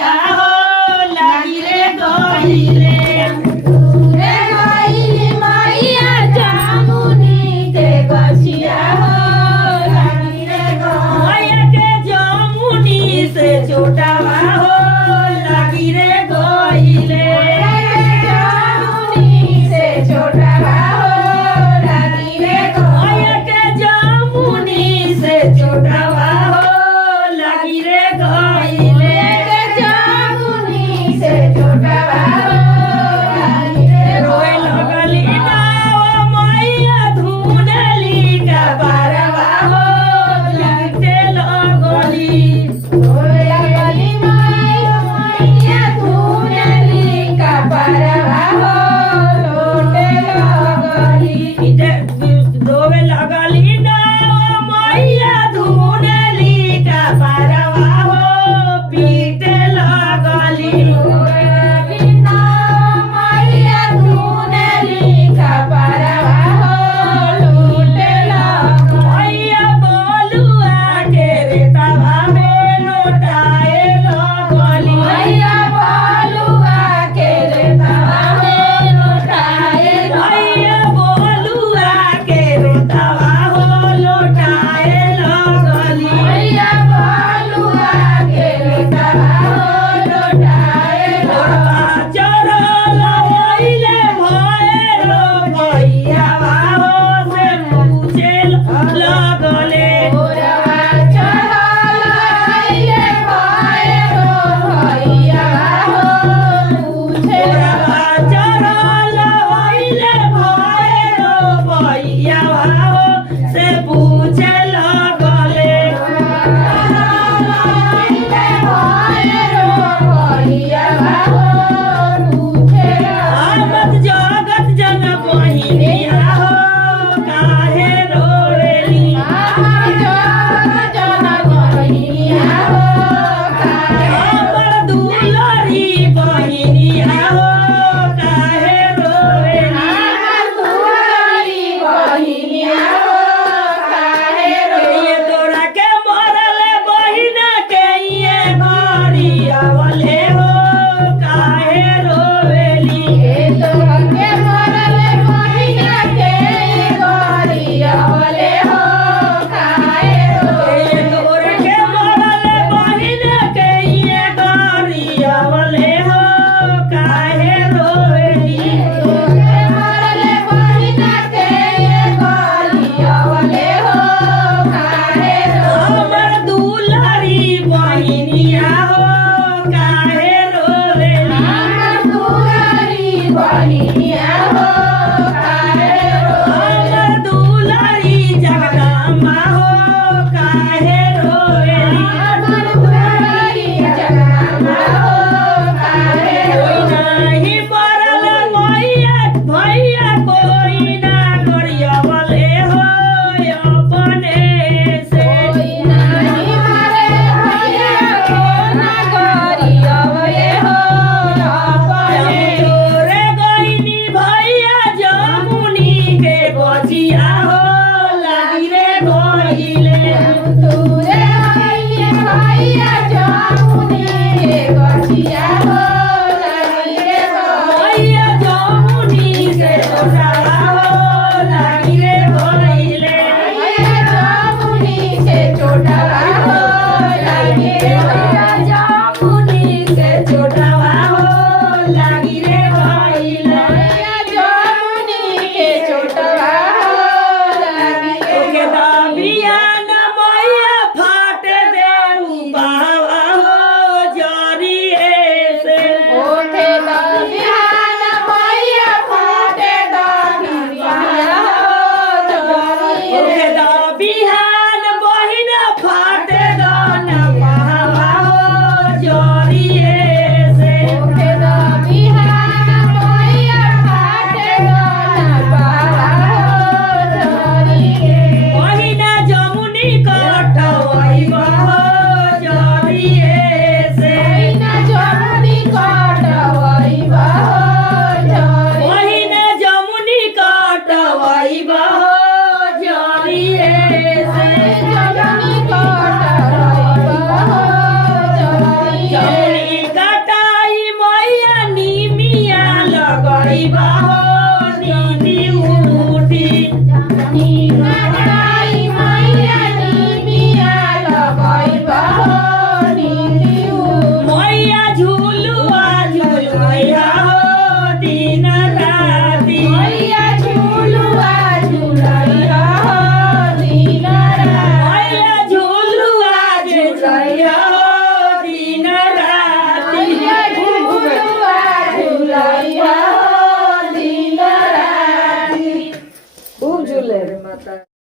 गछिया हो लगी रे गइले रे गइली मैया जामुनी के गछिया हो लगी रे मैया के जामुनी से छोटावा हो लगी रे गइले जामुनी से छोटावा हो लगी रे मैया के जामुनी से छोटावा हो लगी रे गइले जामुनी से छोटावा हो लगी रे रोए लगली नाव मैया धुनली का बारवा हो लगते लगली लगली मैया धुनली का परवा हो लोटे लगली रोवे लगली नाव मैया धुनली का बारवा हो पीटे लगली मैया धुनली का परवा हो लोटे लगली मैया बोलुआ के रेतवा में लोटाए लगली मैया बालुआ के रेतवा में लोटाए मैया बोलुआ के रेतवा हो लोटाए लगली मैया बालुआ के रेतवा हो लोटाए मोरवा चरल ओइले भैरो भैयावा हो से पूछे लगले मोरवा चढ़ल आइले भैरो भैया हो पूछे मोरवा चरल ओइले भैरो भैयावा हो से पूछे लगले आमद जगत जन बहिनिया हो काहे रोवेली हमर दुलरी बहिनिया हो काहे रोवेली ये तोरा के मरले बहिना के ये गरियावले हो काहे रोवेली ये तोरा के मरले बहिना के ये गरियावले हो काहे रोवेली हमर दुलरी बहिनिया हो काहे रोवेली हमर दुलरी जगदम्बा हो काहे रोवेली कोई नाही मरल मैया भैया कोई ना गरियावले हो अपने से तोरे गइनी भैया जमुनी के बचिया हो लगी रे गइले